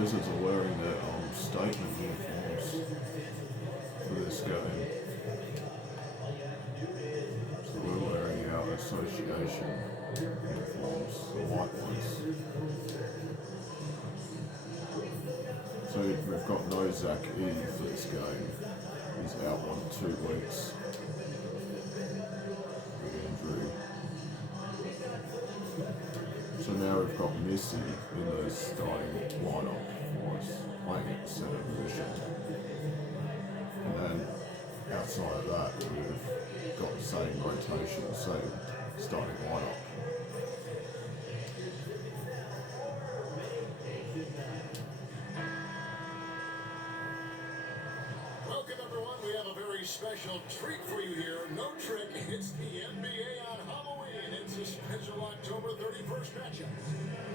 Wizards are wearing their statement uniforms for this game. So we're wearing our association uniforms, the white ones. So we've got no Zach E for this game. He's out 2 weeks with injury. So now we've got Missy in the starting lineup for us, playing at the centre position. And then outside of that, we've got the same rotation, same starting lineup. Welcome everyone, we have a very special treat for you here. No trick, it's the NBA on Halloween. It's a special October 31st matchup.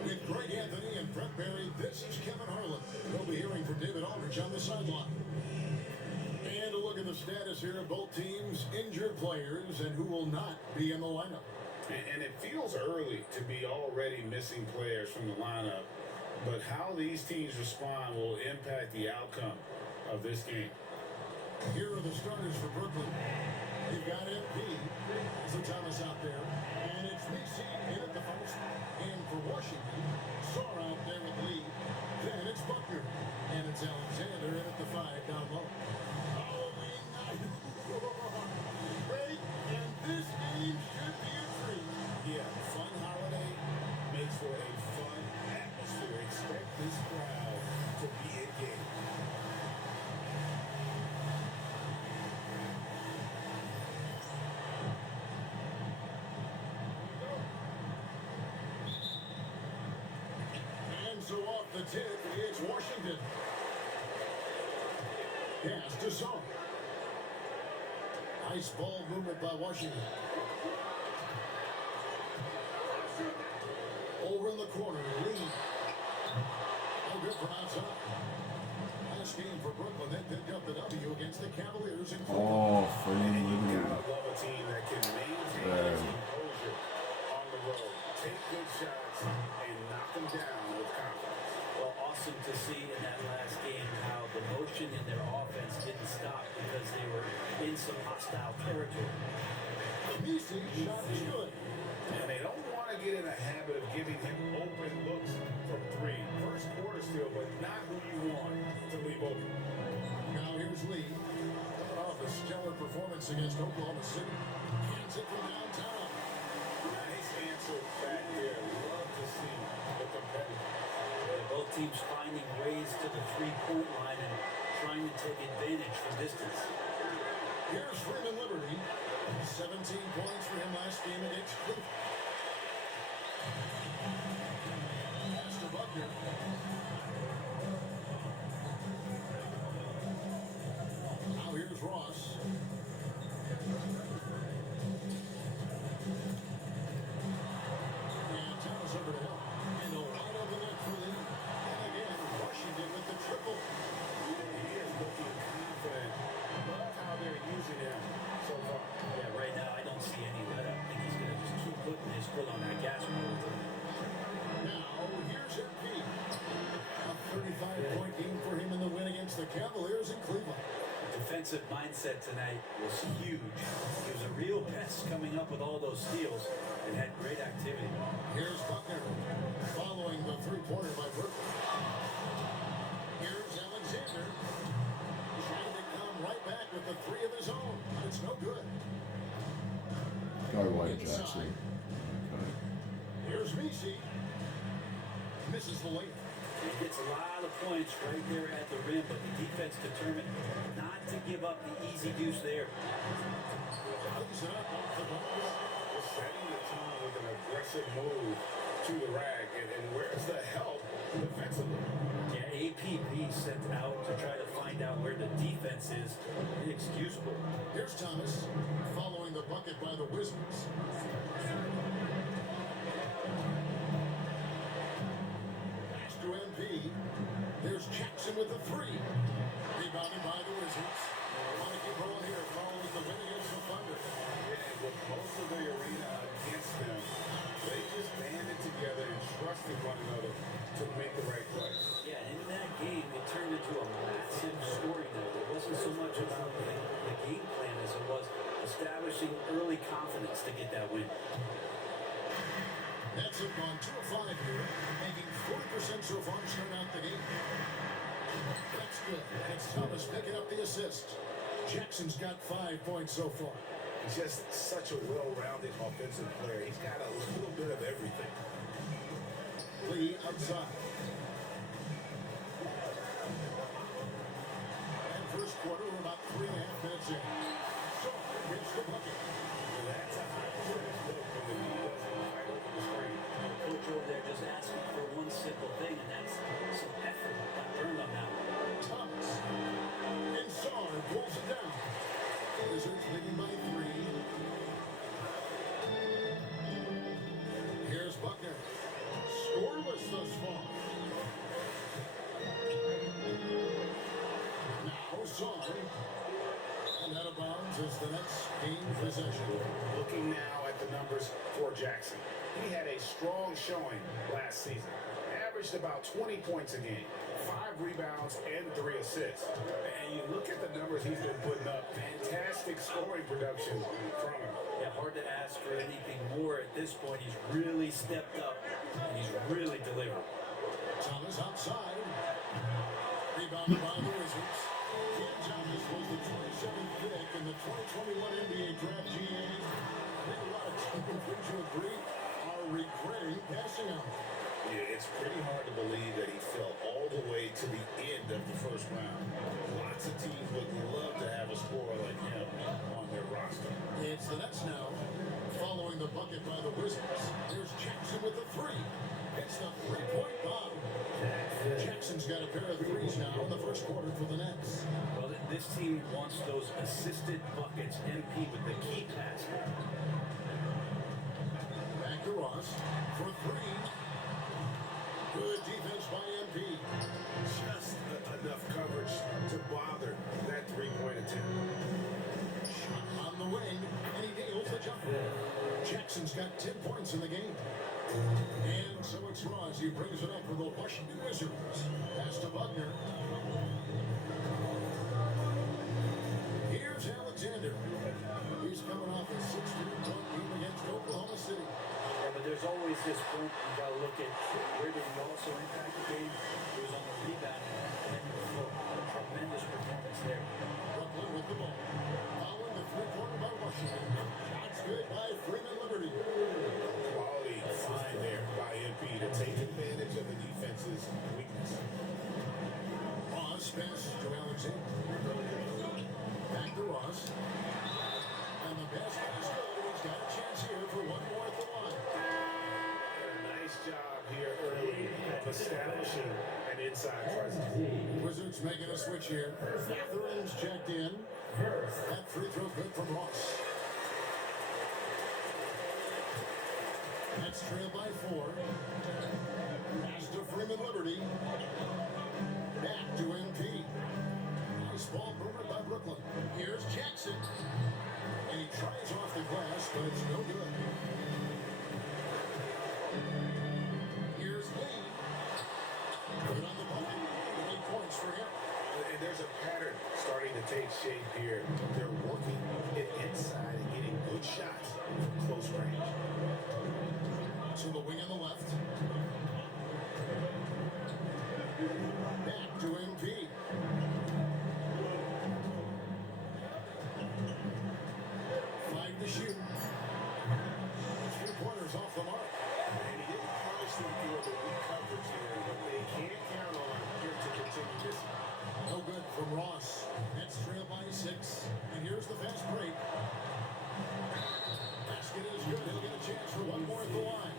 With Greg Anthony and Brett Barry, this is Kevin Harlan. We'll be hearing from David Aldridge on the sideline. And a look at the status here of both teams, injured players, and who will not be in the lineup. And it feels early to be already missing players from the lineup, but how these teams respond will impact the outcome of this game. Here are the starters for Brooklyn. You've got MP, so Thomas out there, and it's Missy in at the first. And for Washington, Sar out there with Lee. Then it's Buckner, and it's Alexander in at the 5 down low. Halloween night. Great, and this game should be a treat. Yeah, fun holiday makes for a fun atmosphere. Expect this crowd to be engaged. And so off the tip, it's Washington. Pass to Sar. Nice ball movement by Washington. Over in the corner, Lee. No good from outside. Last game for Brooklyn, they picked up the W against the Cavaliers in Cleveland. Oh, freaking I liberty. love a team that can maintain its composure on the road, take good shots, and knock them down with confidence. Well, awesome to see in that last game how the motion in their offense didn't stop because they were in some hostile territory. Missy shot is good. And they don't want to get in a habit of giving him open looks from 3. First quarter still, but not who you want to leave open. Now here's Lee. Coming off a stellar performance against Oklahoma City. Hands it from downtown. Nice answer back there. Love to see the competitor. Both teams finding ways to the three-point line and trying to take advantage from distance. Here's Freeman Liberty. 17 points for him last game against Cleveland. Pass to Buckner. Now here's Ross. And Thomas over to help. And a wide open net for Lee. And again, Washington with the triple. He is looking confident. Love how they're using him so far. Yeah, right now I don't see any let up. I think he's going to just keep putting his foot on that gas pedal. Now, here's MP. A 35-point game for him in the win against the Cavaliers in Cleveland. Defensive mindset tonight was huge. He was a real pest coming up with all those steals and had great activity. Here's Buckner following the three-pointer by Brooklyn. Here's Alexander trying to come right back with the 3 of his own. It's no good. Go away, Jackson. Okay. Here's Missy. Misses the layup. He gets a lot of points right there at the rim, but the defense determined not to give up the easy deuce there. Brings it up off the ball. Just setting the tone with an aggressive move to the rack. And where's the help defensively? Yeah, APP sent out to try to find out where the defense is. Inexcusable. Here's Thomas following the bucket by the Wizards. Pass to MP. There's Jackson with the 3. Rebounded by the Wizards. Want to keep rolling here following the win against the Thunder. And with most of the arena against them, they just banded together and trusted one another to make the right play. Yeah, in that game, it turned into a massive scoring night. It wasn't so much about the game plan as it was establishing early confidence to get that win. Nets have gone 2 of 5 here, making 40% so far to start out the game. That's good. And it's Thomas picking up the assist. Jackson's got 5 points so far. He's just such a well-rounded offensive player. He's got a little bit of everything. Lee outside. And first quarter, we're about 3.5 minutes in. So, here's the bucket. That's a high price look when the lead doesn't fight over the screen. Coach over there just asking for one simple thing, and that's some effort got burned on that one. Thomas. And Sarr pulls it down. Wizards leading by 3. Here's Buckner. Scoreless thus far. Now Sarr. And out of bounds as the Nets gain possession. Looking now at the numbers for Jackson. He had a strong showing last season. Averaged about 20 points a game, 5 rebounds, and 3 assists. And you look at the numbers he's been putting up, fantastic scoring production from him. Yeah, hard to ask for anything more at this point. He's really stepped up, and he's really delivered. Thomas outside. Rebounded by the Wizards. Cam Thomas was the 27th pick in the 2021 NBA Draft GA. I think a lot of teams, would you agree, are regretting passing on him. Yeah, it's pretty hard to believe that he fell all the way to the end of the first round. Lots of teams would love to have a scorer like him on their roster. It's the Nets now, following the bucket by the Wizards. There's Jackson with the 3. It's the 3-point bomb. Jackson's got a pair of threes now in the first quarter for the Nets. Well, this team wants those assisted buckets. MP with the key pass. Back to Ross for 3. Good defense by MP. Just enough coverage to bother that three-point attempt. Shot on the wing, and he nails the jumper. Jackson's got 10 points in the game. And so it's Ross. He brings it up for the Washington Wizards. Pass to Buckner. Here's Alexander. He's coming off a 16-point game against Oklahoma City. Yeah, but there's always this point you got to look at where did he also impact the game. He was on the rebound and a tremendous performance there. Brooklyn with the ball. Following the three-pointer by Washington. Shots good by Freeman Liberty. Quality find there by MP to take advantage of the defense's weakness. Ross pass to Alexander. Back to Ross. And the basket is good. He's got a chance here for one more at the line. A nice job here early of establishing an inside presence. Wizards making a switch here. Mathurin's checked in. That free throw good from Ross. That's trailed by 4. Pass to Freeman Liberty. Back to MP. Nice ball movement by Brooklyn. Here's Jackson. And he tries off the glass, but it's no good. Here's Lee. Good on the bucket. 8 points for him. And there's a pattern starting to take shape here. They're working it inside and getting good shots from close range. To the wing on the left. Back to MP. 5 to shoot. 3-pointers off the mark. And he didn't punish them for the weak coverage here, but they can't count on him to continue this. No good from Ross. Nets trail by 6. And here's the fast break. Basket is good. He'll get a chance for one more at the line.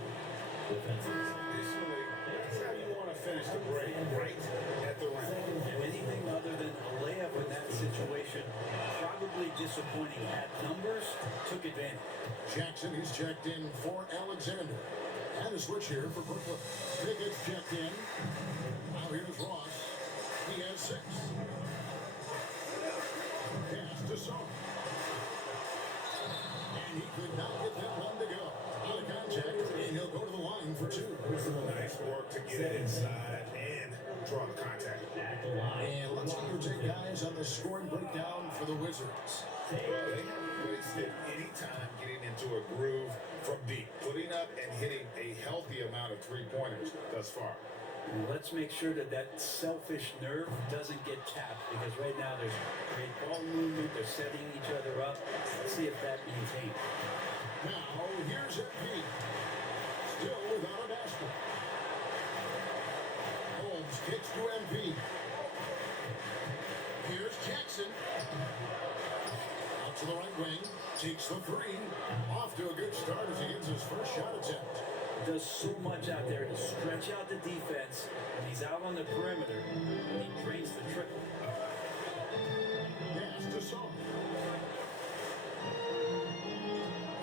Traditionally, that's how you want to finish the break, right at the rim. And anything other than a layup in that situation, probably disappointing. Had numbers, took advantage. Jackson is checked in for Alexander. And a switch here for Brooklyn. Pickett's checked in. Now here's Ross. He has 6. Pass to Sarr. And he could not get that one to go. Out of contact, and he'll go to the line for 2. Nice work to get it inside and draw the contact. And let's get your take, guys, on the scoring breakdown for the Wizards. Well, they haven't wasted any time getting into a groove from deep, putting up and hitting a healthy amount of three-pointers thus far. And let's make sure that that selfish nerve doesn't get tapped, because right now there's great ball movement. They're setting each other up. Let's see if that maintains. Now, here's MP. Still without a basket. Holmes kicks to MP. Here's Jackson. Out to the right wing. Takes the three. Off to a good start as he gets his first shot attempt. Does so much out there to stretch out the defense. When he's out on the perimeter, he drains the triple. Pass to Song.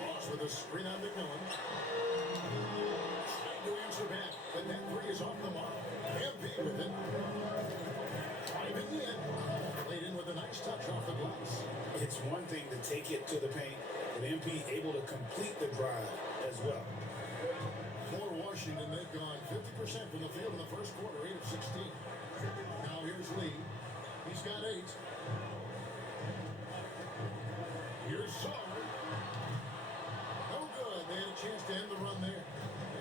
Ross with a screen on McMillan. Trying to answer back, but that three is off the mark. MP with it. Driving in. Played in with a nice touch off the glass. It's one thing to take it to the paint, but MP able to complete the drive as well. For Washington, they've gone 50% from the field in the first quarter, 8 of 16. Now here's Lee. He's got 8. Here's Sawyer. No good. They had a chance to end the run there.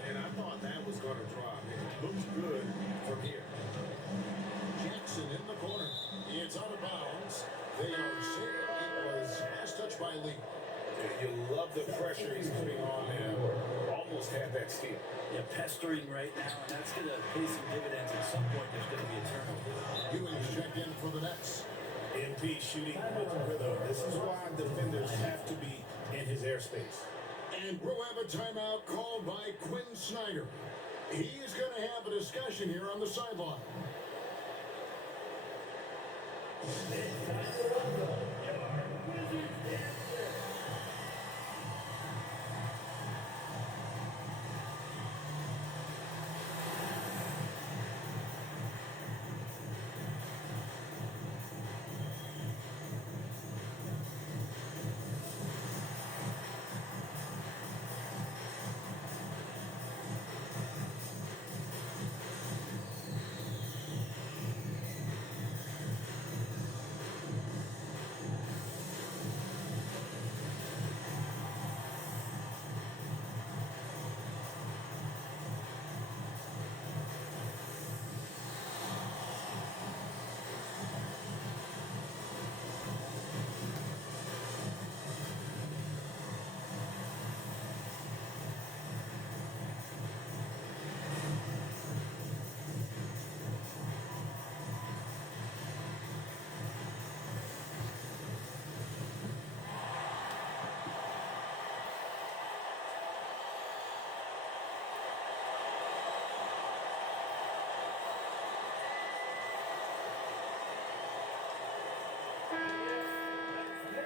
And I thought that was going to drop. It looks good from here. Jackson in the corner. It's out of bounds. They are saying it was last touch by Lee. You love the pressure he's putting on them. Almost had that steal. Yeah, pestering right now, and that's going to pay some dividends. At some point, there's going to be a turnover. Ewing's checked in for the Nets. MP shooting with rhythm. This is why defenders have to be in his airspace. And we'll have a timeout called by Quinn Snyder. He's going to have a discussion here on the sideline.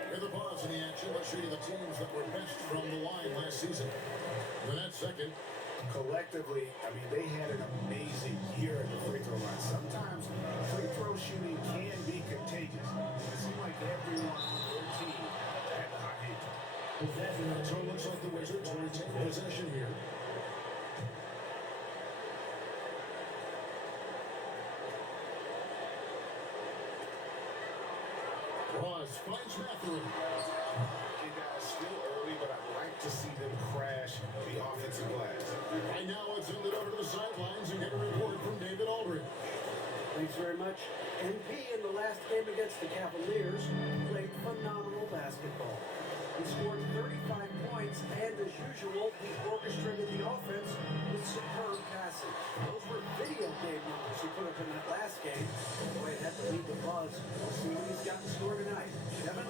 With the pause in the action, let's show you the teams that were best from the line last season. For that second, Collectively, I mean, they had an amazing year at the free throw line. Sometimes free throw shooting can be contagious. It seemed like everyone on their team had the hot hand. so it looks like the Wizards will retain possession here. Ross finds Mathurin. And guys, still early, but I'd like to see them crash the offensive glass. Right now, let's send it over to the sidelines and get a report from David Aldridge. Thanks very much. NP in the last game against the Cavaliers played phenomenal basketball. He scored 35 points, and as usual, he orchestrated the offense with superb passing. Those were video game numbers he put up in that last game. Boy, it had to lead the buzz. We'll see what he's got in store tonight. Kevin?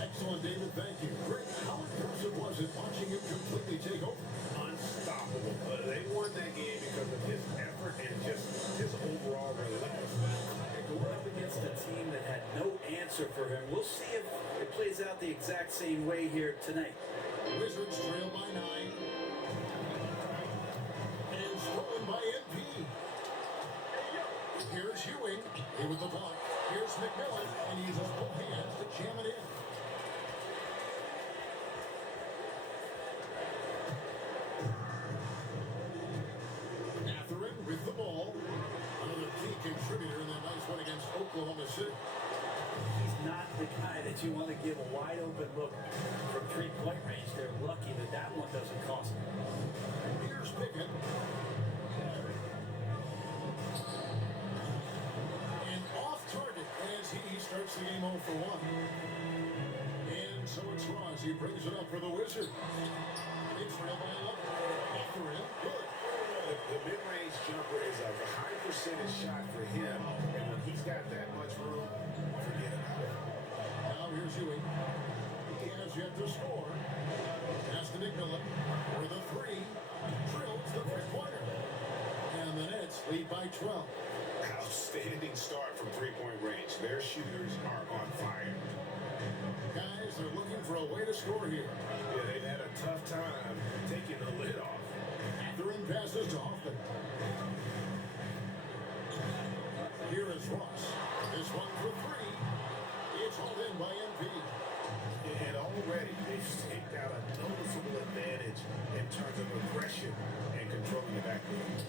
Excellent, David. Thank you. Greg, how impressive was it watching him completely take over? Unstoppable. They won that game because of his effort and just his overall relentlessness. Going up against a team that had no answer for him. We'll see if it plays out the exact same way here tonight. Wizards trail by 9. And stolen by NP. Here's Ewing. He with the block. Here's McMillan. And he uses both hands to jam it in. Mathurin with the ball. Another key contributor Oklahoma City. He's not the guy that you want to give a wide open look from 3-point range. They're lucky that that one doesn't cost them. Here's Pickett. And off target as he starts the game 0 for 1. And so it's Ross. He brings it up for the Wizards. It's trail by 11. After him, good. The mid-range jumper is a high percentage shot for him, and when he's got that much room, forget about it. Now here's Ewing. He has yet to score. Pass to McMillan for the 3. Drills the three-pointer. And the Nets lead by 12. Outstanding start from three-point range. Their shooters are on fire. Guys, they're looking for a way to score here. Yeah, they've had a tough time taking the lid off. Mathurin passes to Hoffman. Here is Ross. This one for 3. It's hauled in by MP. And already they've staked out a noticeable advantage in terms of aggression and controlling the backcourt.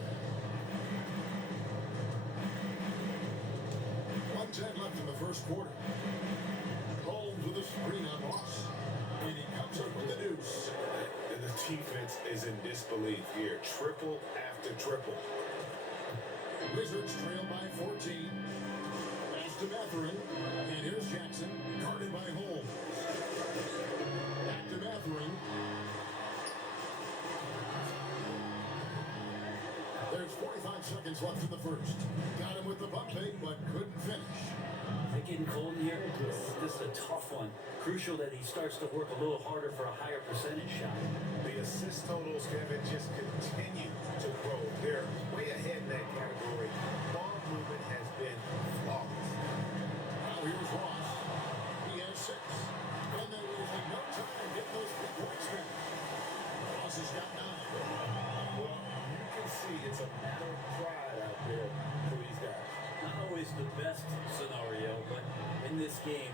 1:10 left in the first quarter. Holmes with a screen on Ross. And he comes up with the deuce. And the defense is in disbelief here. Triple after triple. Wizards trail by 14. Pass to Mathurin. And here's Jackson. Guarded by Holmes. Back to Mathurin. There's 45 seconds left in the first. Got him with the bump fake, but couldn't finish. They're getting cold in here. This is a tough one. Crucial that he starts to work a little harder for a higher percentage shot. The assist totals, Kevin, just continue to grow. They're way ahead in that category. Ball movement has been flawless. Now here's Ross. He has 6. And they're losing no time getting those 3 points back. Ross has got 9. Well, you can see it's a matter of pride out there for these guys. Not always the best scenario, but in this game,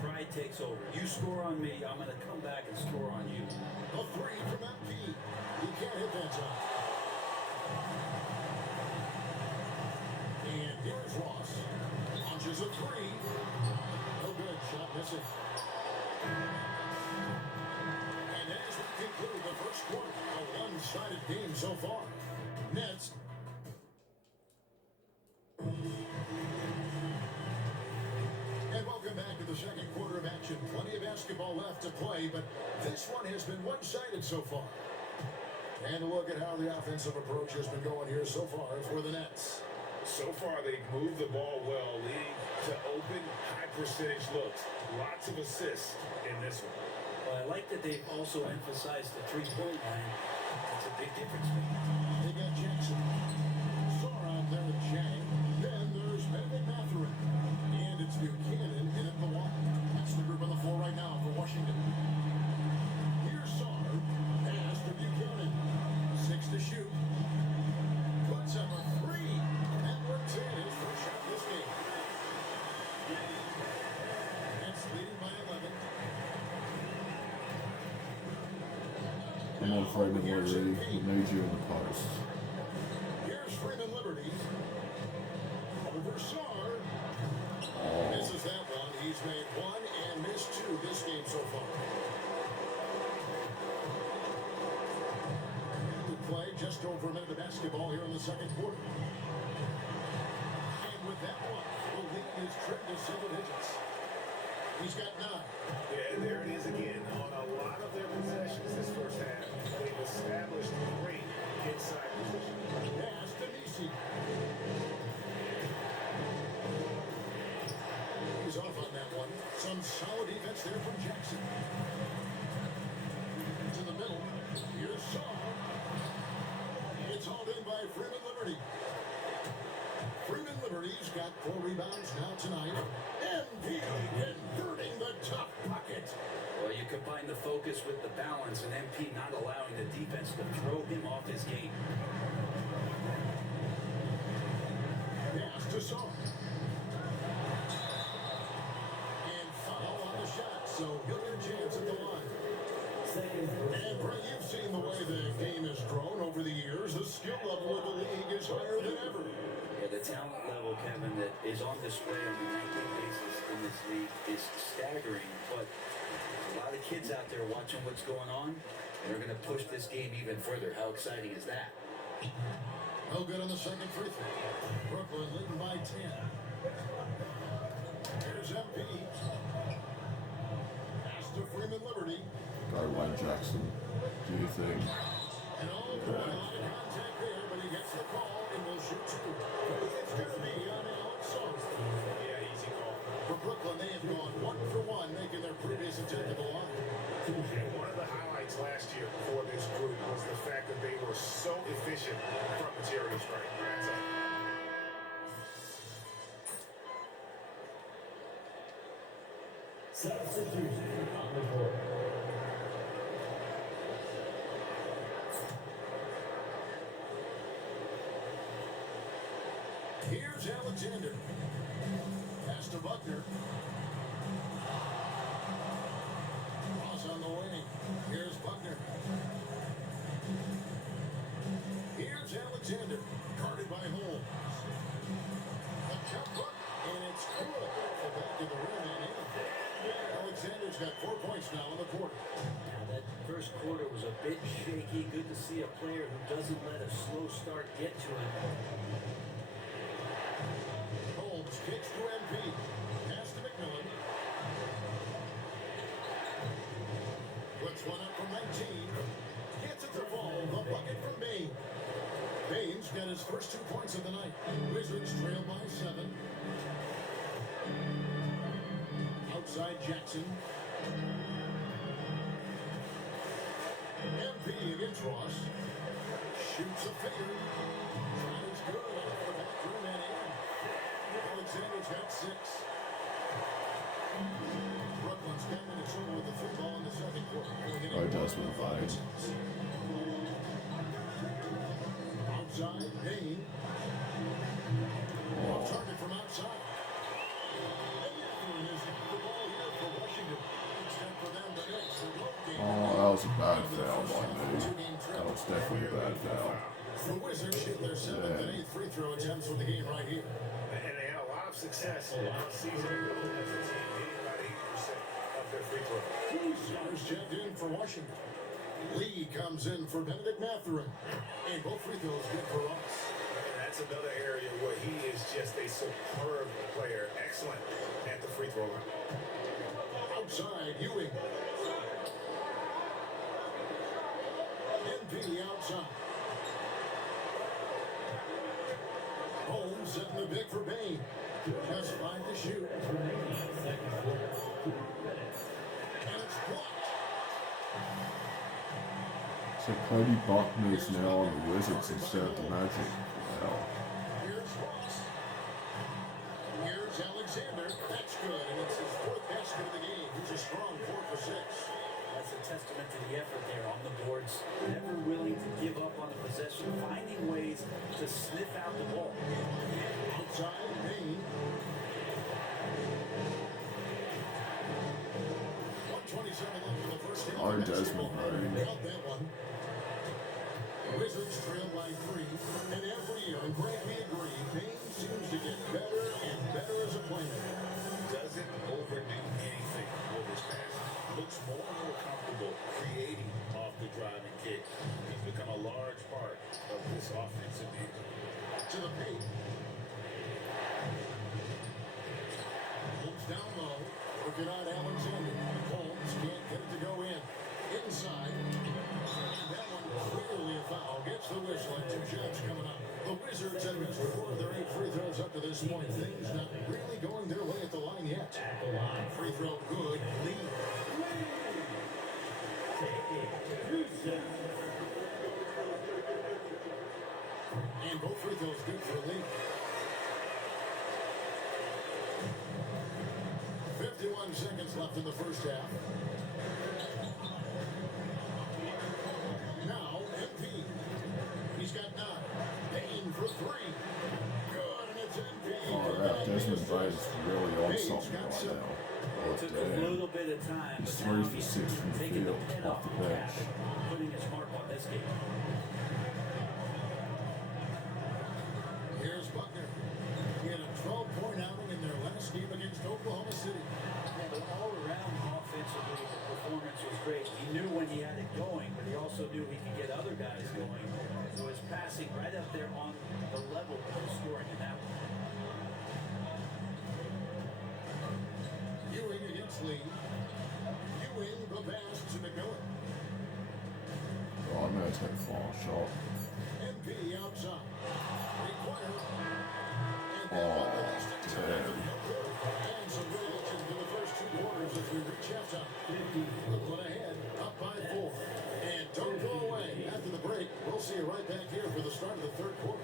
pride takes over. You score on me, I'm going to come back and score on you. A 3 from MP. He can't hit that time. And here's Ross. Launches a 3. No good. Shot missing. And as we conclude the first quarter, a one-sided game so far. Nets. And welcome back to the second quarter of action. Plenty of basketball left to play, but this one has been one-sided so far. And a look at how the offensive approach has been going here so far for the Nets. So far, they've moved the ball well, leading to open, high-percentage looks. Lots of assists in this one. Well, I like that they've also emphasized the 3-point line. That's a big difference maker. They got Jackson. Soron there with Chang. Then there's Bennett Mathurin. And it's Buchanan in at the 1. That's the group on the floor right now for Washington. Here's Sarr. Pass to Buchanan. 6 to shoot. Puts up a 3. That works in his first shot this game. Nets leading by 11. Come on, Freeman Liberty. We need you in the post. Here's Freeman Liberty. Over Sarr. Misses that one. He's made 1 and missed 2 this game so far. To play just over a minute of basketball here in the second quarter. And with that one, the lead is trimmed to single digits. He's got 9. Yeah, there it is again. On a lot of their possessions this first half, they've established great inside position. Pass to Nisi. He's off on that one. Some solid defense there from Jackson. To the middle. Here's Saul. It's hauled in by Freeman Liberty. Freeman Liberty's got 4 rebounds now tonight. MP inverting the top bucket. Well, you combine the focus with the balance and MP not allowing the defense to throw him off his game. Pass to Saul. And foul on the shot, so he'll get a chance at the line. And Brett, you've seen the way the game has grown over the years. The skill level of the league is higher than ever. Yeah, the talent level, Kevin, that is on display on a nightly basis in this league is staggering. But a lot of kids out there watching what's going on, and they're going to push this game even further. How exciting is that? No good on the second free throw. Brooklyn leading by 10. Here's MP. Pass to Freeman Liberty. Go Wayne Jackson. Do you think? And all for a lot of contact there, but he gets the call and will shoot two. It's going to be on Alex Song. Yeah, easy call. For Brooklyn, they have gone 1 for 1, making their previous attempt at the line. And one of the highlights last year for this group was the fact that they were so efficient from the charity stripe. That's a Substitution on the court. Here's Alexander. Pass to Buckner. Cross on the wing. Here's Buckner. Here's Alexander. Guarded by Holmes. A jump hook, and it's good. Off the back of the rim and in. Alexander's got 4 points now in the quarter. Now, that first quarter was a bit shaky. Good to see a player who doesn't let a slow start get to him. Holmes kicks to MP. Pass to McMillan. Puts one up from 19. Gets it to fall. The bucket from Bain. Bain's got his first 2 points of the night. Wizards trail by 7. Outside Jackson. MP against Ross. Shoots a figure. Shot is good off the back rim and in. Alexander's got 6. Brooklyn's coming to trouble with the football in the second quarter. Oh, Desmond Bain. Outside, Bain. Target from outside. And Matthew is the ball here for Washington. It's time for them to fix the low game. Oh, that was a bad foul by me. That was definitely a bad foul. The Wizards shoot their 7th and 8th free throw attempts with the game right here. And they had a lot of success last season ago as a team, hitting about 80% of their free throws. Stars checked in for Washington. Lee comes in for Benedict Mathurin. And both free throws good for us. And that's another area where he is just a superb player, excellent at the free throw line. Outside, Ewing. NP outside. Holmes setting the big for Bain. Just 5 to shoot. And it's blocked. So Cody Buckner's now on the Wizards instead of the Magic. Wow. Here's Ross. Here's Alexander. That's good. And it's his 4th basket of the game. He's a strong 4 for 6. That's a testament to the effort there on the boards. Never willing to give up on the possession, finding ways to sniff out the ball. Outside, Bain. 1:27 left in the first half. Oh, Desmond Bain. Got that one. Wizards trail by 3. And every year, and Greg, we agree, Bain seems to get better and better as a playmaker. Doesn't overdo anything with his passing. Looks more and more comfortable creating off the driving kick. He's become a large part of this offensive game. To the paint. Holmes down low. Working on Alexander. Holmes can't get it to go in. Inside. That one clearly a foul. Gets the whistle and 2 shots coming up. The Wizards have missed 4 of their 8 free throws up to this point. Things not really going their way at the line yet. Free throw good. Lee. And both free throws good for Lee. 51 seconds left in the first half. Now, MP. He's got 9. Bain for 3. Good, and it's MP. Oh, that Desmond Bain's really on something right now. Oh, It took a damn. little bit of time, He's but now 3 for he's 6 from the taking the field, pen off off the the bench. cap and putting his mark on this game. Here's Buckner. also knew he could get other guys going. So his passing right up there on the level of scoring in that one. Ewing against Lee. Ewing, the pass to McMillan. Oh, I'm gonna take a fall shot. MP outside. Require. And Oh, then on the distant time. damn. And some good action for the first 2 quarters as we reach halftime. Brooklyn ahead, up by 4. And don't go away. After the break, we'll see you right back here for the start of the 3rd quarter.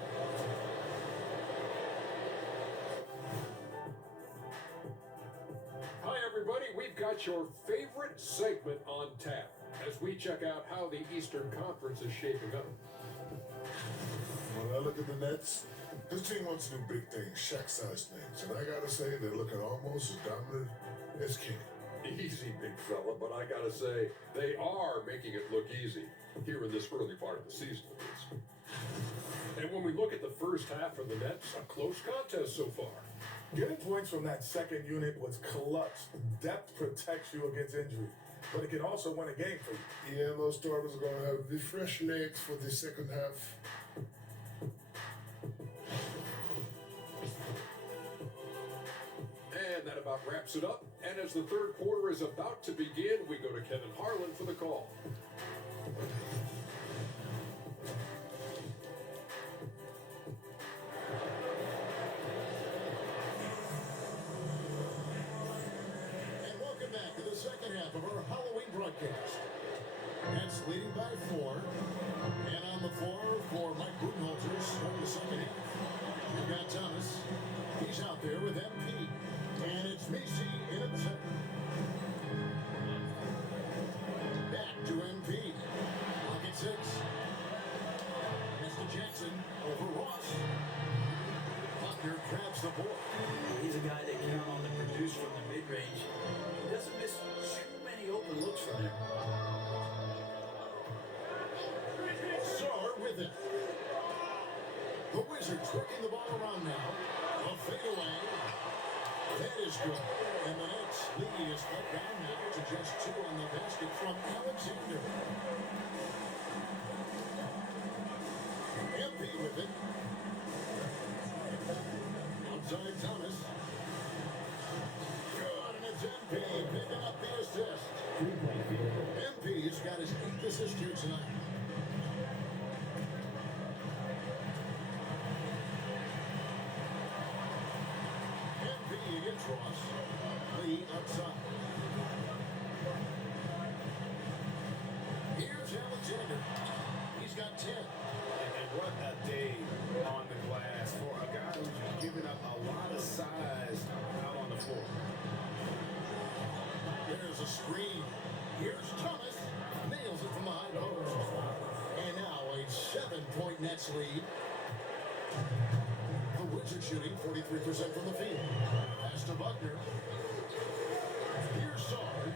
Hi, everybody. We've got your favorite segment on tap as we check out how the Eastern Conference is shaping up. When I look at the Nets, this team wants to do big things, Shaq-sized things, and I gotta say they're looking almost as dominant as King. Easy, big fella, but I gotta say, they are making it look easy here in this early part of the season. at least. And when we look at the first half of the Nets, a close contest so far. Getting points from that second unit was clutch. Depth protects you against injury, but it can also win a game for you. Yeah, those starters are gonna have the fresh legs for the second half. And that about wraps it up. And as the 3rd quarter is about to begin, we go to Kevin Harlan for the call. And welcome back to the second half of our Halloween broadcast. Nets leading by 4. And on the floor for Mike Budenholzer starting the second half. We've got Thomas. He's out there with MP. And it's Macy in at the center. Back to MP. Pocket 6. Pass to Jackson over Ross. Buckner grabs the board. He's a guy that can count on to produce from the mid-range. He doesn't miss too many open looks from there. Sar with it. The Wizards working the ball around now. A fadeaway. That is good. And the Nets lead is cut down now to just 2 on the basket from Alexander. MP with it. Outside Thomas. Good, and it's MP picking up the assist. MP's got his 8th assist here tonight. MP against Ross. Lee outside. Here's Alexander. He's got 10. And what a day on the glass for a guy who's giving up a lot of size out on the floor. There's a screen. Here's Thomas. Nails it from the high post. And now a 7-point Nets lead. The Wizards shooting 43% from the field. Pass to Buckner. Here's Sard.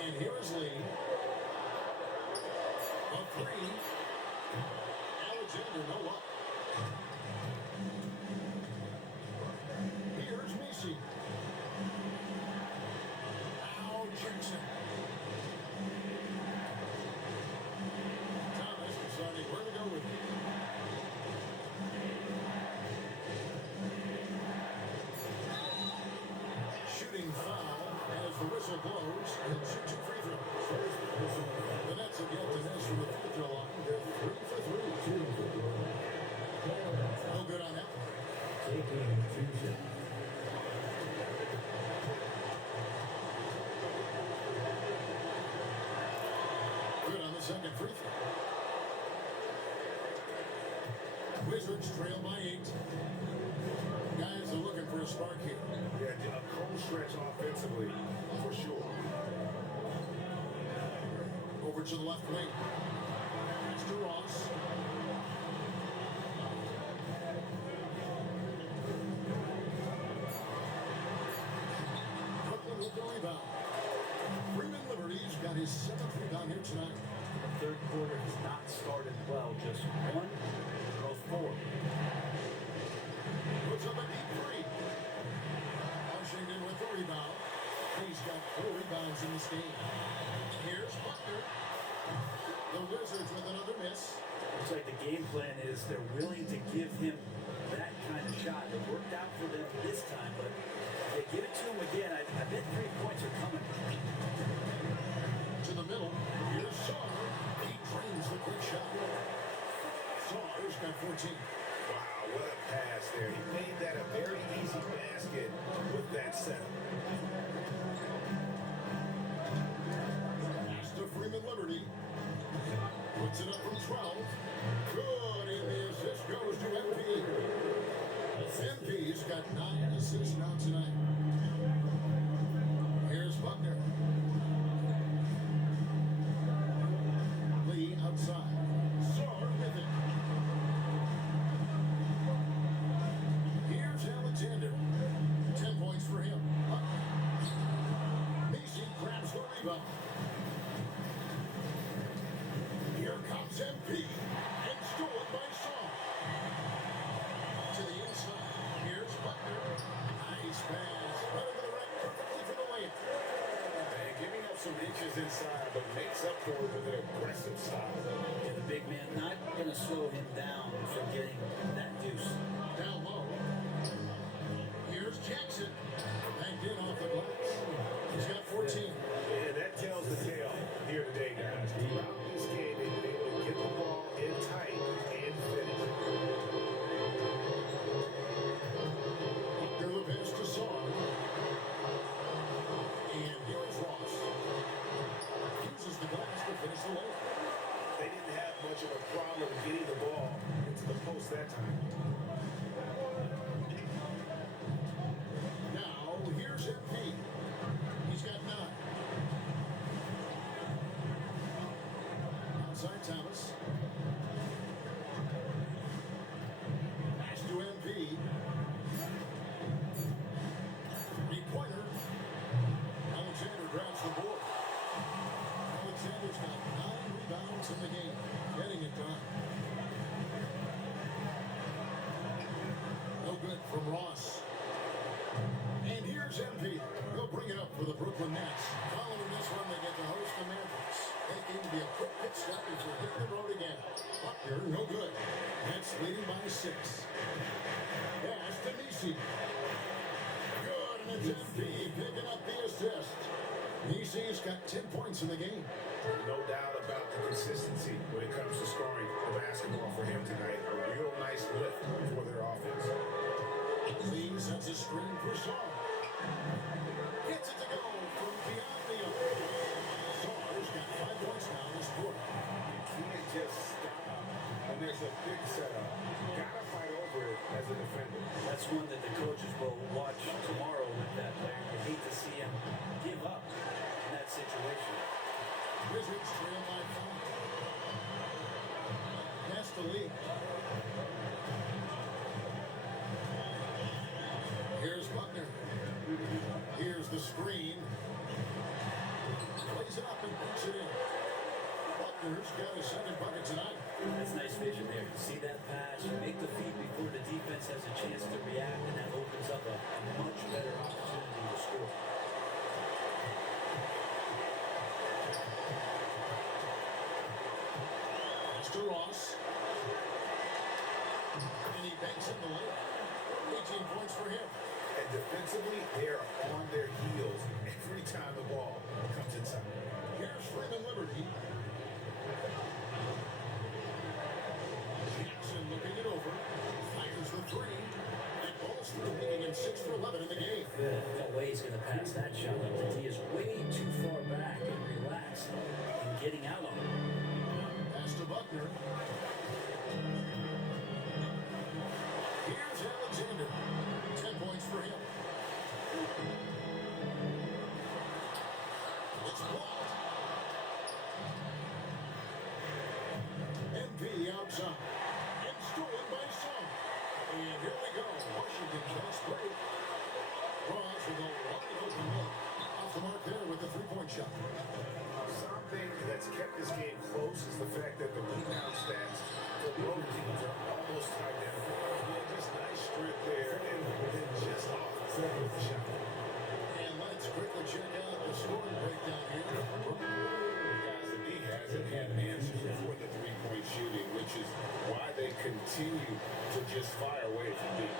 And here's Lee. A 3. Alexander, no luck. Here's Macy. Now Jackson. Thomas deciding where to go with it. Shooting foul as the whistle blows. He'll shoot 2 free throws. The Nets have yet to miss from the free throw line. They're 3 for 3. No good on that one. Taking Tuesday. Good on the second free throw. Wizards trail by 8. Guys are looking for a spark here. Yeah, a cold stretch offensively, for sure. Over to the left wing. Pass to Ross. Brooklyn with the rebound. Freeman Liberty's got his 7th rebound here tonight. The 3rd quarter has not started well. Just 1, both 4. Puts up a deep 3. Washington He's got 4 rebounds in this game. Here's Buckner. The Wizards with another miss. Looks like the game plan is they're willing to give him that kind of shot. It worked out for them this time, but if they give it to him again, I bet 3 points are coming. To the middle. Here's Saar. He drains the quick shot. Saar's got 14. Wow, what a pass there. He made that a very easy basket with that setup. Pass to Freeman Liberty. Puts it up from 12. Good, and the assist goes to MP. MP's got 9 assists now tonight. Here's Buckner. Lee outside. Saar with it. Here's Alexander. 10 points for him. Macy grabs the rebound. Here comes MP. And stolen by Saar. To the inside. Here's Buckner. Nice pass. Right over the right. Perfectly for the layup. And giving up some inches inside, but makes up for it with an aggressive style. And the big man not going to slow him down from getting that deuce. Down low. Here's Jackson. Banked in off the glass. He's got 14. And that tells the tale here today, guys. Throughout this game, they've been able to get the ball in tight and finish. Buckner the pass to Saar. And here's Ross. Uses the glass to finish the layup. They didn't have much of a problem getting the ball into the post that time. Now, here's MP. He's got 9. Outside Thomas. Pass to MP. 3-pointer. Alexander grabs the board. Alexander's got 9 rebounds in the game. Getting it done. No good from Ross. And here's MP. They'll bring it up for the Brooklyn Nets. Following this one, they get to host the Mavericks. Taking to be a quick pit stop before hitting the road again. Buckner, no good. Nets leading by 6. Pass to Messi. Good, and it's MP picking up the assist. Messi's got 10 points in the game. No doubt about the consistency when it comes to scoring the basketball for him tonight. A real nice lift for their offense. Lee sets a screen for Saar. Gets it to go from beyond the arc. Saar's got 5 points now this quarter. You can't just stop when there's a big setup. Gotta fight over it as a defender. That's one that the coaches will watch tomorrow with that player. You hate to see him give up in that situation. Wizards trail by 5. Pass to Lee. Here's Buckner. Here's the screen. Plays it up and puts it in. Buckner's got a second bucket tonight. That's nice vision there. You see that pass, you make the feed before the defense has a chance to react, and that opens up a much better opportunity to score. Mr. Ross. And he banks in the layup. 18 points for him. And defensively, they're on their heels every time the ball comes inside. Here's Freeman Liberty. Jackson looking it over. Fires the 3. And balls through, making him 6 for 11 in the game. No way he's going to pass that shot. The D is way too far back and relaxed and getting out on it. Pass to Buckner. Here's Alexander. 10 points for him. It's blocked. MP outside. And stolen by Saar. And here we go. Washington fast break. Ross with a wide open look. Off the mark there with the 3-point shot. Something that's kept this game close is the fact that the rebound stats for both teams are almost identical. Yeah, just nice strip there and then just off the shot. And let's quickly check out scoring breakdown here. Guys, the league hasn't had an answer for the three-point shooting, which is why they continue to just fire away from deep.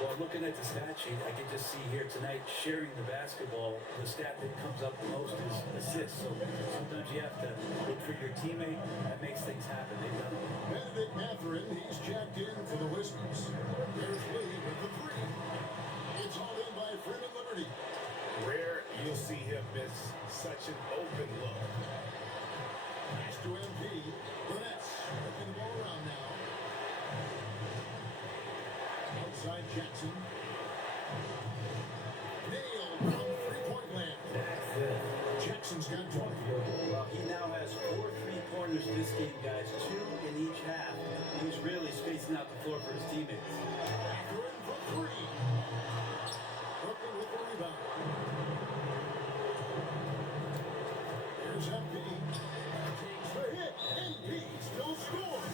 Well, looking at the stat sheet, I can just see here tonight, sharing the basketball, the stat that comes up the most is assists. So sometimes you have to look for your teammate. That makes things happen. They've done it. Benedict Mathurin, he's checked in for the Wizards. There's Lee with the three. It's all in by Freeman Liberty. Rare you'll see him miss such an open look. Pass to MP. Burnett's working the ball around now. Outside Jackson. Nailed from three-point land. Jackson's got 20. Well, he now has 4 3-pointers this game, guys. 2 in each half. He's really spacing out the floor for his teammates. Mathurin for three. Brooklyn with the rebound. Here's MP. Takes the hit. MP still scores.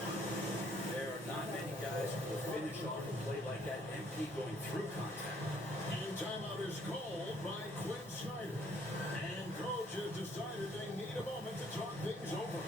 There are not many guys who will finish off a play like that. MP going through contact. And timeout is called by Quinn Snyder. And coach has decided they need a moment to talk things over.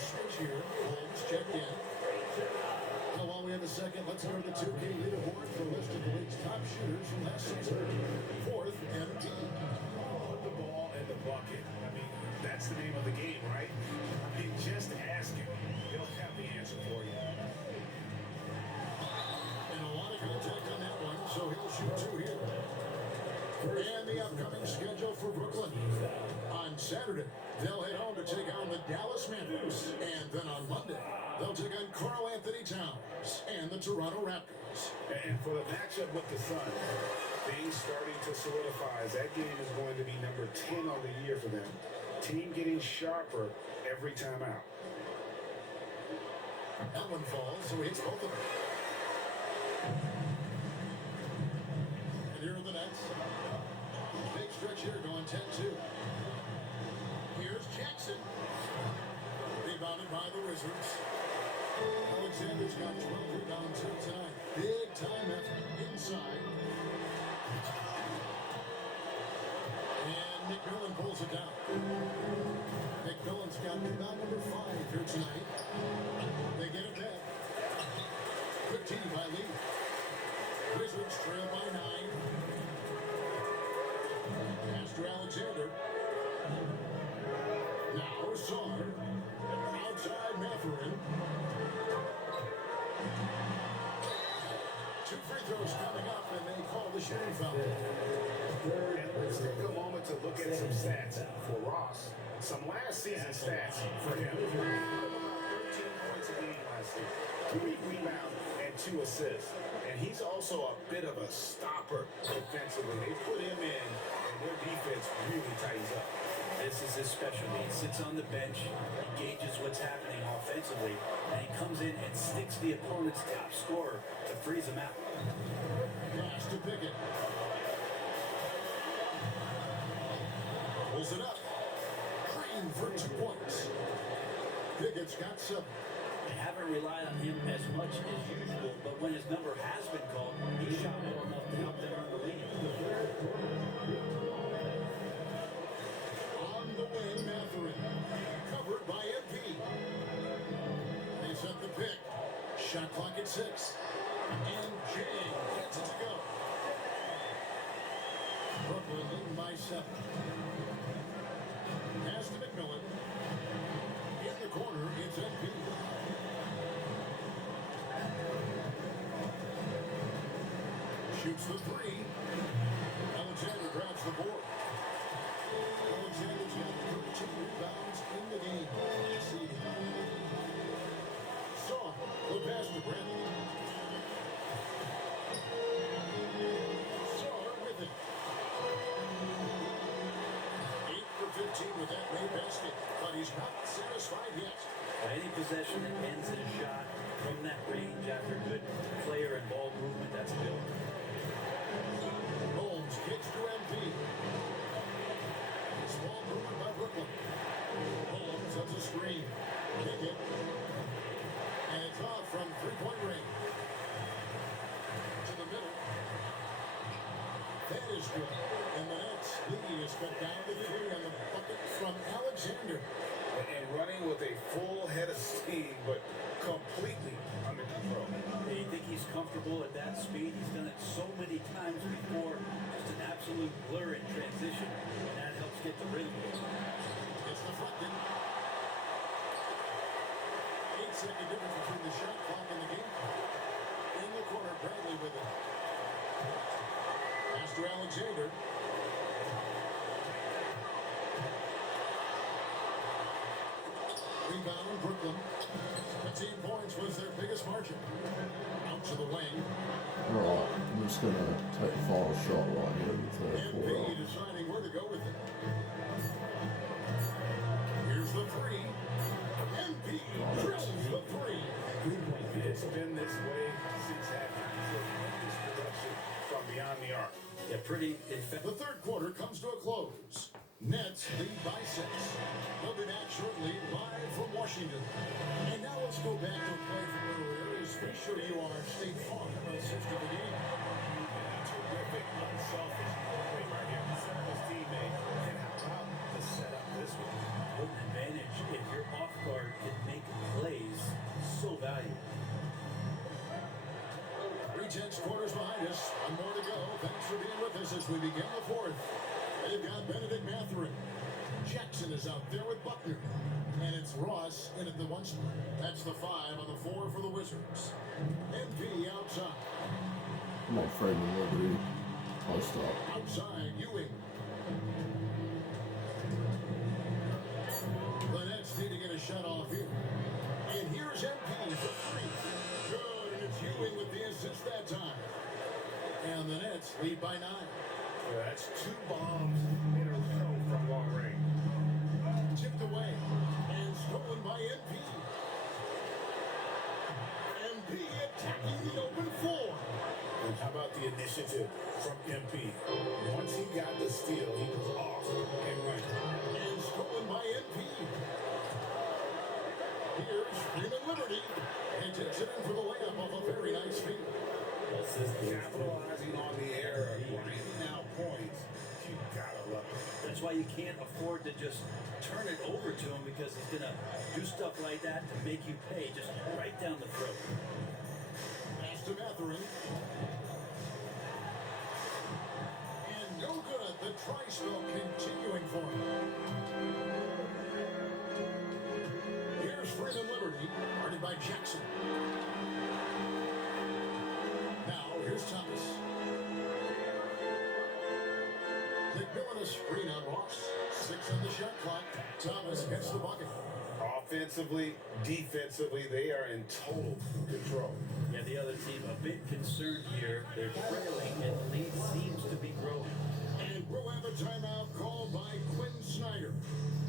Switch here. Holmes checked in. Now, while we have a second, let's go to the 2K leaderboard for a list of the league's top shooters from last season. Fourth, MP. Put the ball in the bucket. I mean, that's the name of the game, right? I mean, just ask him. He'll have the answer for you. And a lot of contact on that one, so he'll shoot 2 here. And the upcoming schedule for Brooklyn. On Saturday, they'll head home to take on the Dallas Mavericks. And then on Monday, they'll take on Karl Anthony Towns and the Toronto Raptors. And for the matchup with the Suns, things starting to solidify as that game is going to be number 10 on the year for them. Team getting sharper every time out. That one falls, so he hits both of them. And here are the Nets. Big stretch here going 10-2. Here's Jackson. Rebounded by the Wizards. Alexander's got 12 rebounds here tonight. Big time effort inside. And McMillan pulls it down. McMillan's got rebound number 5 here tonight. They get it back. 15 by Lee. Wizards trail by 9. Pass to Alexander. Now Sar. Outside Mathurin. 2 free throws coming up, and they call the shooting foul. And let's take a moment to look at some stats for Ross. Some last season stats for him. 13 points a game last season. 3 rebounds and 2 assists. And he's also a bit of a stopper defensively. They put him in, and their defense really tightens up. This is his specialty. He sits on the bench, he gauges what's happening offensively, and he comes in and sticks the opponent's top scorer to freeze him out. Pass to Pickett. Pulls it up. Green for 2 points. Pickett's got 7. They haven't relied on him as much as usual, but when his number has been called, he shot well enough to help them earn the lead. On the wing, Mathurin. Covered by MP. They set the pick. Shot clock at 6. And Jang gets it to go. Brooklyn leading by 7. Pass to McMillan. In the corner, it's MP. Shoots the 3. Alexander grabs the board. Alexander's got 13 rebounds in the game. Saw the pass to Bradley. Saw with it. 8 for 15 with that made basket, but he's not satisfied yet. Any possession that ends in a shot from that range after good player and ball movement, that's a good one. Holmes kicks to MP. Small movement by Brooklyn. Holmes sets a screen. Kick it. And it's off from three-point range. To the middle. That is good. And the Nets lead is cut down to 3 on the bucket from Alexander. And running with a full head of steam, but completely under control. You think he's comfortable at that speed? He's done it so many times before. Just an absolute blur in transition, and that helps get the rhythm. It's deflected. 8-second difference between the shot clock and the game clock. In the corner, Bradley with it. Pass to Alexander. Rebound, Brooklyn. 15 points was their biggest margin. Out to the wing. Right, I'm just going to take the final shot right here in the third MP quarter. deciding where to go with it. Here's the 3. MP drills the 3. It's been this way since halftime. Tremendous production from beyond the arc. Yeah, pretty effective. The third quarter comes to a close. Nets lead by 6. They'll be back shortly, live from Washington. And now let's go back to a play from earlier as we show you our State Farm assist of the game. Terrific, unselfish play right here. Set up his teammate. And how about the setup this one? What an advantage if your off guard can make plays so valuable. 3/10 quarters behind us. One more to go. Thanks for being with us as we begin the fourth. They've got Benedict Mathurin. Jackson is out there with Buckner. And it's Ross in at the 1 spot. That's the 5 on the 4 for the Wizards. MP outside. Come on, Freeman Liberty. Post up. Outside, Ewing. The Nets need to get a shot off here. And here's MP for 3. Good, and it's Ewing with the assist that time. And the Nets lead by 9. Yeah, that's 2 bombs in a row from long range. Tipped away and stolen by MP. MP attacking the open floor. And how about the initiative from MP? Once he got the steal, he was off and running. And stolen by MP. Here's Freeman Liberty. And takes it in for the layup off a very nice feed. Capitalizing on the error, grinding out points. You gotta love it. That's why you can't afford to just turn it over to him, because he's going to do stuff like that to make you pay just right down the throat. Pass to Mathurin. And no good. The try spell continuing for him. Here's Freeman Liberty, guarded by Jackson. Now, here's Thomas. McMillan a screen on Ross. 6 on the shot clock. Thomas gets the bucket. Offensively, defensively, they are in total control. Yeah, the other team a bit concerned here. They're trailing, and the lead seems to be growing. And we'll have a timeout called by Quinn Snyder.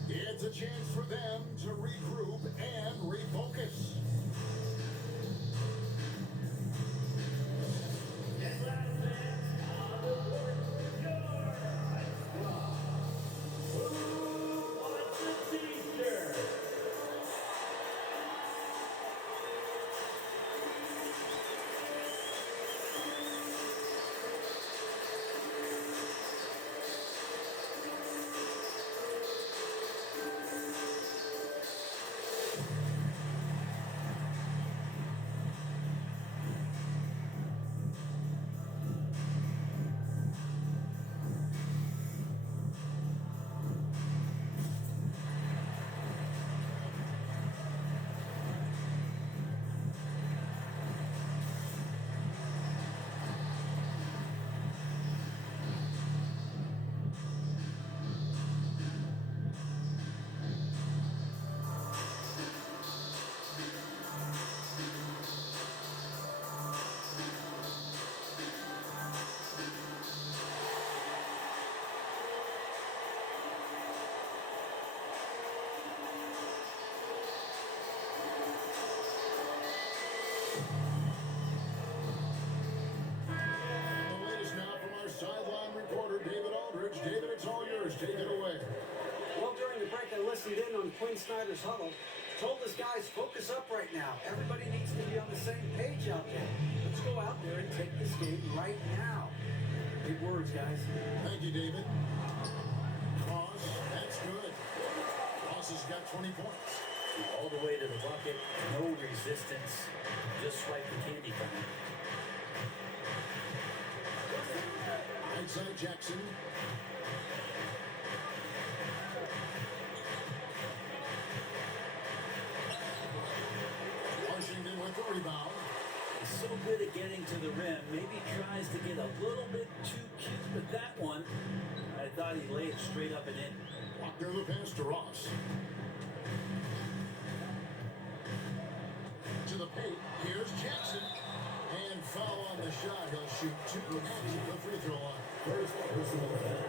It's a chance for them to regroup and refocus. And the latest now from our sideline reporter, David Aldridge. David, it's all yours. Take it away. Well, during the break, I listened in on Quinn Snyder's huddle. Told his guys, focus up right now. Everybody needs to be on the same page out there. Let's go out there and take this game right now. Big words, guys. Thank you, David. Cross, that's good. Cross has got 20 points. All the way to the bucket, no resistance, just swipe the candy from him. Inside Jackson. Washington with the rebound. He's so good at getting to the rim, maybe tries to get a little bit too cute with that one. I thought he laid straight up and in. Walker the pass to Ross. To the paint. Here's Jackson. And foul on the shot. He'll shoot two at the free throw line.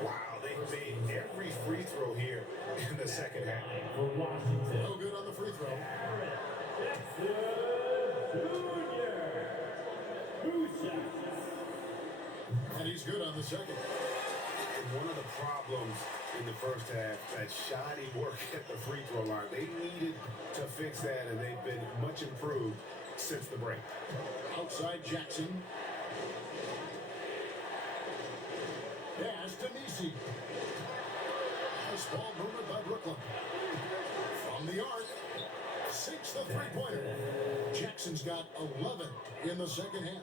Wow, they made every free throw here in the second half. For Washington. No good on the free throw. And he's good on the second. One of the problems in the first half, that shoddy work at the free throw line. They needed to fix that, and they've been much improved since the break. Outside Jackson. Pass to Messi. Nice ball movement by Brooklyn. From the arc. Sinks the three-pointer. Jackson's got 11 in the second half.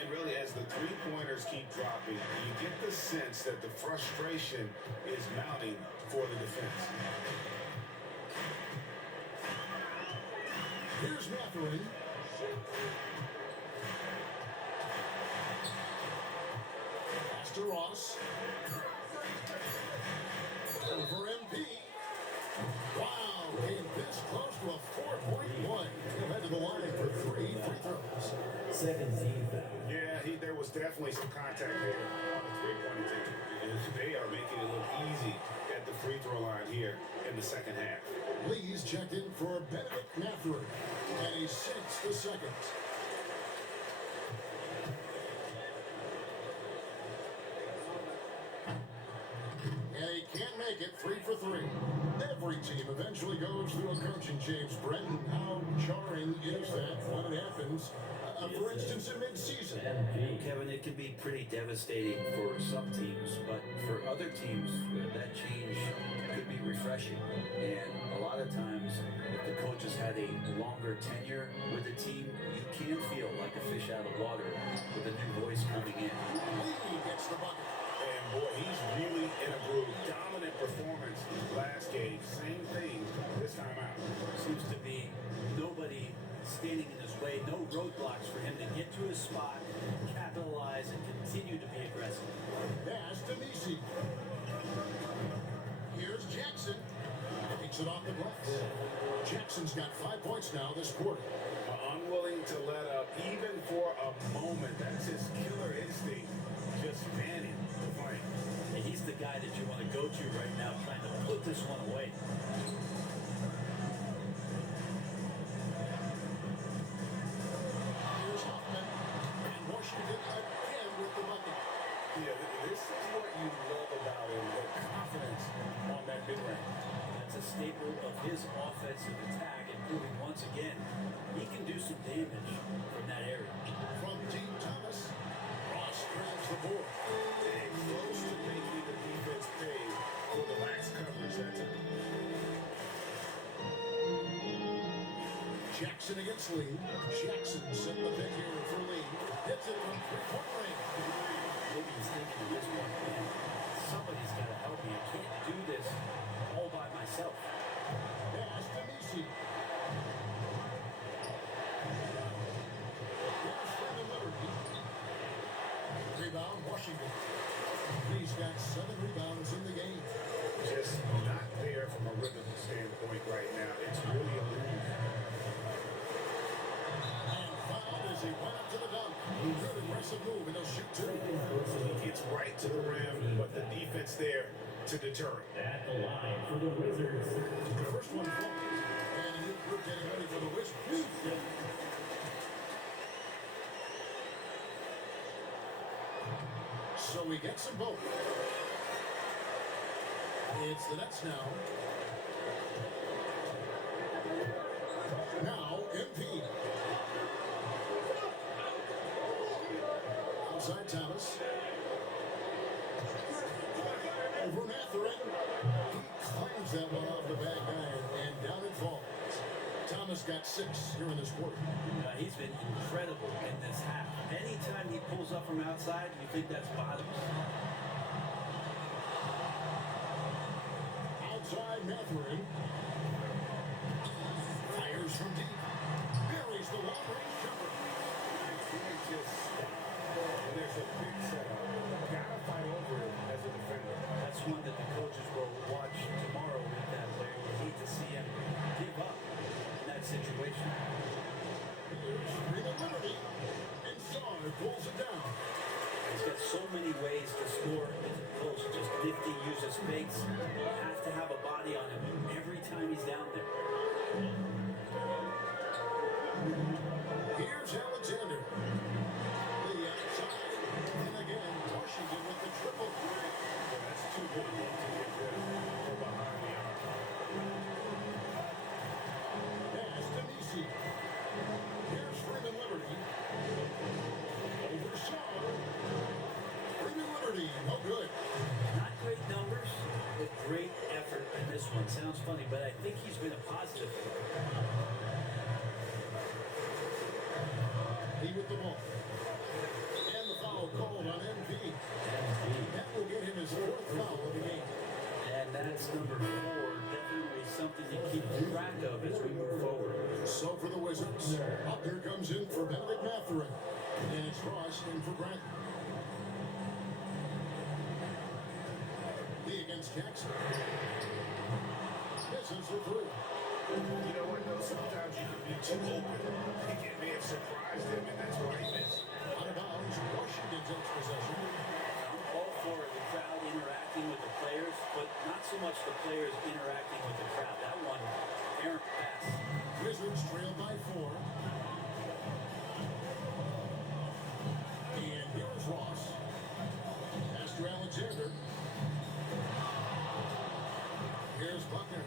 And really, as the three-pointers keep dropping, you get the sense that the frustration is mounting for the defense. Here's Matherin. Pass to Ross. Over MP. Wow, came this close to a 4-point play. He'll head to the line for 3 free throws. Second team foul. Yeah, there was definitely some contact there on the three-pointer team. And they are making it look easy at the free throw line here in the second half. Lee's checked in for Benedict Matherin, and he sinks the second. And he can't make it 3 for 3. Every team eventually goes through a coaching change. Brendan, how jarring is that when it happens? For instance, in mid-season. Kevin, it can be pretty devastating for some teams, but for other teams, that change could be refreshing. And a lot of times, if the coach has had a longer tenure with the team, you can feel like a fish out of water with a new voice coming in. Lee gets the bucket. And boy, he's really in a groove. Dominant performance last game. Same thing this time out. Seems to be nobody standing in his way, no roadblocks for him to get to his spot, capitalize, and continue to be aggressive. Pass to Messi. Here's Jackson. Takes it off the glass. Jackson's got 5 points now this quarter. Unwilling to let up even for a moment. That's his killer instinct. Just fanning the flame. And he's the guy that you want to go to right now, trying to put this one away. Here's Hoffman. And Washington again with the bucket. Yeah, this is what you love about him, the confidence on that mid-range. That's a staple of his offensive attack, and proving once again he can do some damage from that area. From Team Thomas, Ross grabs the board. And close to making the defense pay for the lax coverage that time. Jackson against Lee. Jackson set the pick here for Lee. Hits it from three-point range. Maybe he's thinking of this one, man, somebody's got to help me. I can't do this all by myself. Pass to Messi. Here's Freeman Liberty. Rebound, Washington. He's got 7 rebounds in the game. Just not there from a rhythm standpoint right now. It's really a lose. And fouled as he went up to the dunk. Good aggressive move, and he'll shoot 2. He gets right to the rim, but the defense there to deter it. At the line for the Wizards. The first one falls. And a new group getting ready for the Wizards. So he gets them both. It's the Nets now. Now, MP. Outside Thomas. Over Mathurin. He claims that one off the back iron, and down it falls. Thomas got 6 here in this quarter. He's been incredible in this half. Anytime he pulls up from outside, you think that's bottoms. Outside Mathurin. Fires from deep. Buries the long-range jumper. You can't just stop when there's a big setup. Gotta fight over it as a defender. That's one that the coaches will watch tomorrow with that player. We hate to see him give up in that situation. Freeman Liberty. And Saar pulls it down. He's got so many ways to score in the post. Just nifty, uses fakes. You have to have a body on him every time he's down there. Here's Alexander. The outside. And again, Washington with the triple. That's too good to get rid of. Go behind the arc. Pass to Nisi. Here's Freeman Liberty. Over Shaw. Freeman Liberty. No good. Not great numbers, but great effort in this one. Sounds funny, but I think he's been a positive. He with the ball. And the foul called on MP. That will get him his 4th foul of the game. And that's number 4. Definitely something to keep track of as we move forward. So for the Wizards, Buckner comes in for Benedict Mathurin. And it's Ross in for Grant. Lee against Jackson. Misses the 3. You know what, though? Sometimes you can be too open. It may have surprised him, and that's why he missed. Out of bounds, Washington takes possession. I'm all for the crowd interacting with the players, but not so much the players interacting with the crowd. That one, errant pass. Wizards trail by 4. And here is Ross. Pass to Alexander. Here's Buckner.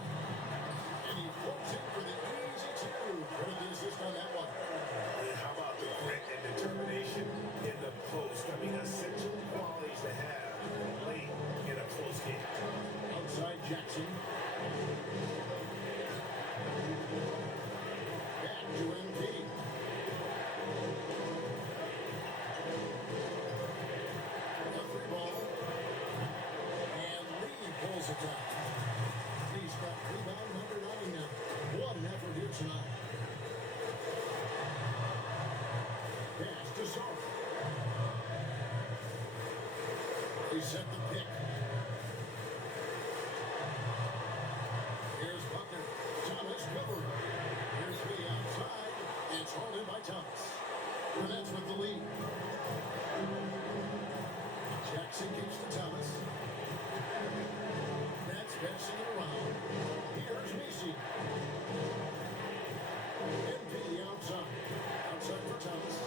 And he floats in for the easy 2. Credit the assist on that one. And how about the grit and determination in the post? I mean, essential qualities to have late in a close game. Outside Jackson. Back to MP. The 3 ball. And Lee pulls it down. Lee's got rebound number 9 now. What an effort here tonight. Pass to Saar. They set the pick. Here's Buckner. Thomas covered. Here's Lee outside. It's hauled in by Thomas. And that's with the lead. Jackson kicks to Thomas. That's passing it around. Here's Nisi. MP outside. Outside for Thomas.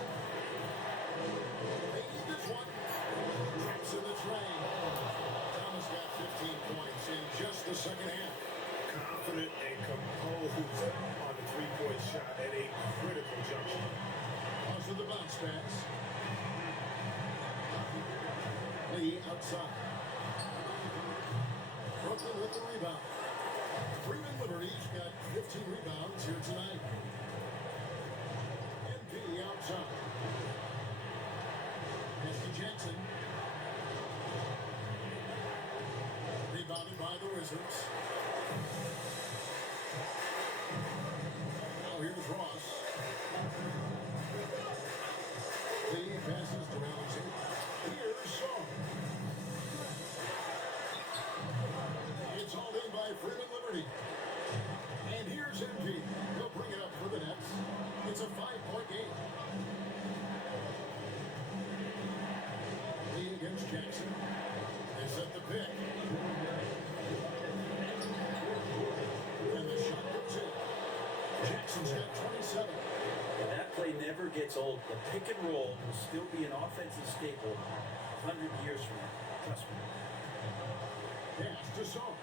They need this one. Traps in the train. Thomas got 15 points in just the second half. Confident and composed on the three-point shot at a critical junction. Pass with the bounce pass. Lee outside. Brooklyn with the rebound. Freeman Liberty's got 15 rebounds here tonight. MP outside. Pass to Jackson. Rebounded by the Wizards. Now here's Ross. Lee passes to Alexander. Here's Shaw. It's hauled in by Freeman Liberty. And here's MP. He'll bring it up for the Nets. It's a 5-point game. Lee against Jackson. They set the pick. And the shot goes in. Jackson's got 27. And that play never gets old. The pick and roll will still be an offensive staple 100 years from now. Trust me. Pass to Song.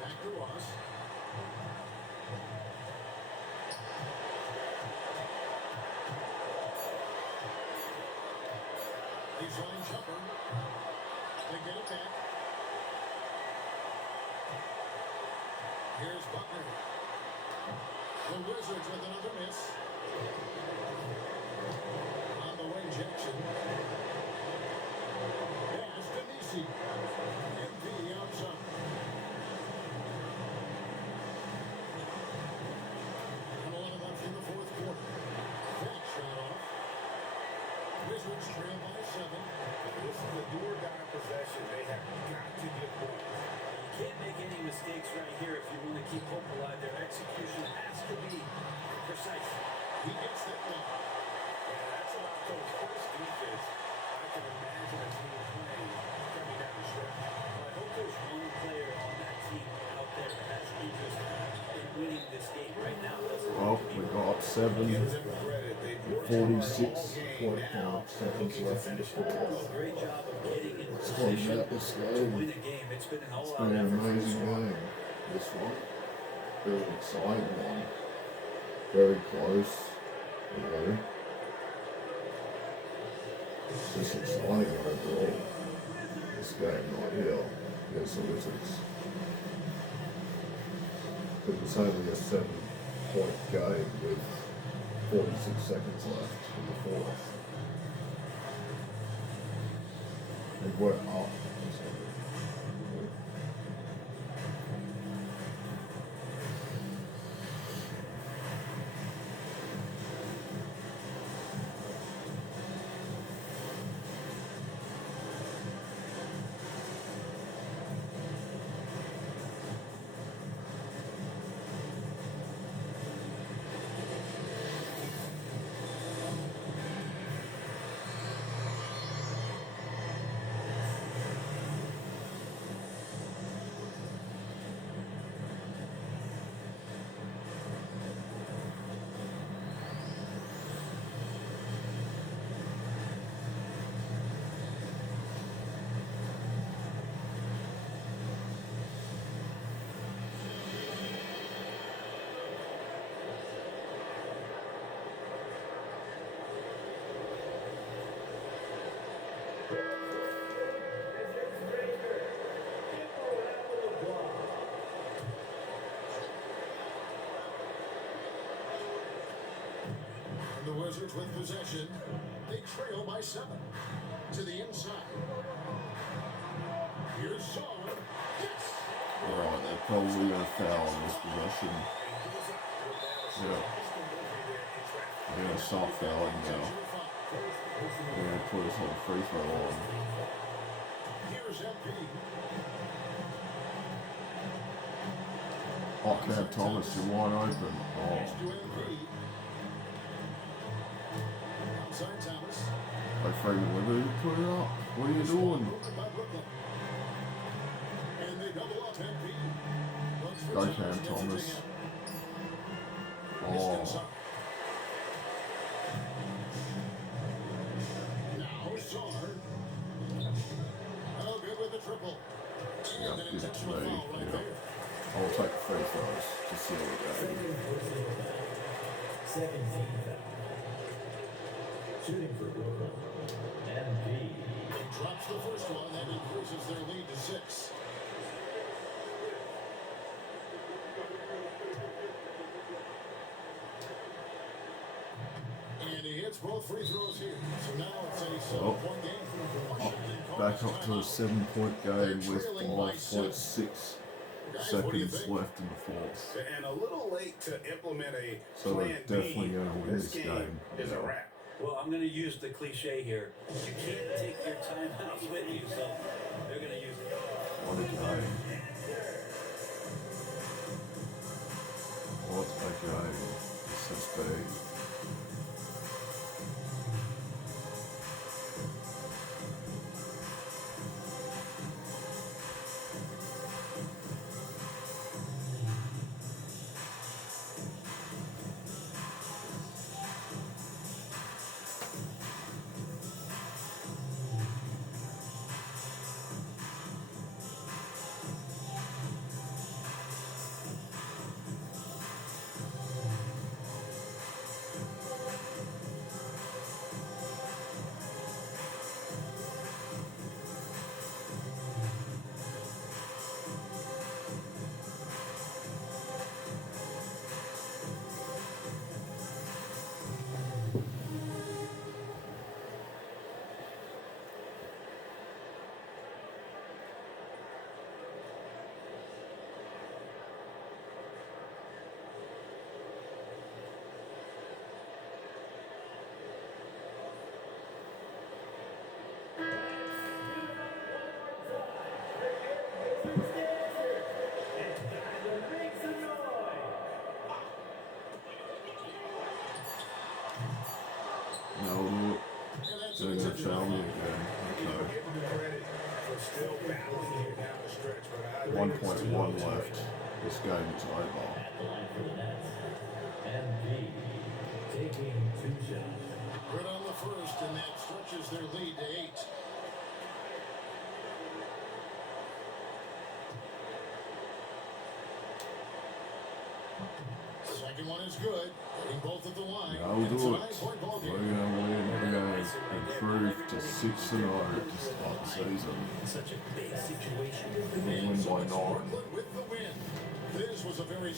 Back to Ross. Baseline jumper. They get it back. Here's Buckner. The Wizards with another miss. On the wing, Jackson. Pass to Nisi. MV outside. And 11 left in the fourth quarter. That shot off. Wizards trail by 7. This is a do-or-die possession. They have got to get points. You can't make any mistakes right here if you want to keep hope alive. Their execution has to be precise. He gets that one. Yeah, that's about Coach Chris' defense. I can imagine a team playing coming down the stretch. Well, I hope there's one player on that team out there that has interest in winning this game right now. Well, we got 7, Give them credit. They've worked 46.5 seconds left in the fourth. Great job of getting in It's going position about this to game. win a game. It's been an It's all-out been an effort. amazing game. This one. Very exciting one. Very close. You know. It's just exciting overall. This game right here against the Wizards. It was only a 7-point game with 46 seconds left in the fourth. They were up. The Wizards with possession. They trail by 7. To the inside. Here's Song. Yes! Alright, they're probably going to foul in this possession. Yeah. They're going to start fouling now. They're going to put us on free throw on. Here's MP. Oh, Cam Thomas, you're wide open. Pass to Oh, MP. Outside Thomas. they freaking Liberty, put it up. What are you doing? Over by Brooklyn. And they double up MP. Looks for Go Thomas, Cam gets it to Thomas. him. Oh, Inside. Now Sard. Oh, good with the triple. yeah, And an give it to intentional me. foul right Yeah. there. I'll take the free throws to seal the game. Second team foul. Shooting for Brooklyn. MB. Drops the first one, that increases their lead to 6. And he hits both free throws here. So now it's a 7-point game for Washington. Back up to a 7-point game with Trailing by 5.6 Guys, what do you seconds think? left in the fourth. And a little late to implement a So plan they're definitely B. going to win This this game game. is a wrap. Well, I'm going to use the cliche here. You can't take your timeouts with you, so they're going to use it. What a game. What a game. This is big. They're gonna tell me again. Give Okay. him credit for still battling here down the stretch, but I think 1.1 left. This game's over. At the line for the Nets. NP taking 2 shots. Good on the first, and that stretches their lead to 8. Second one is good. Hitting both at the line. I'll It's a do it. 9-point ball We're game. gonna win. We're gonna improve to 6-0 to start the season. Such a big situation. We'll win So by it's 9. Brooklyn with the win. This was a very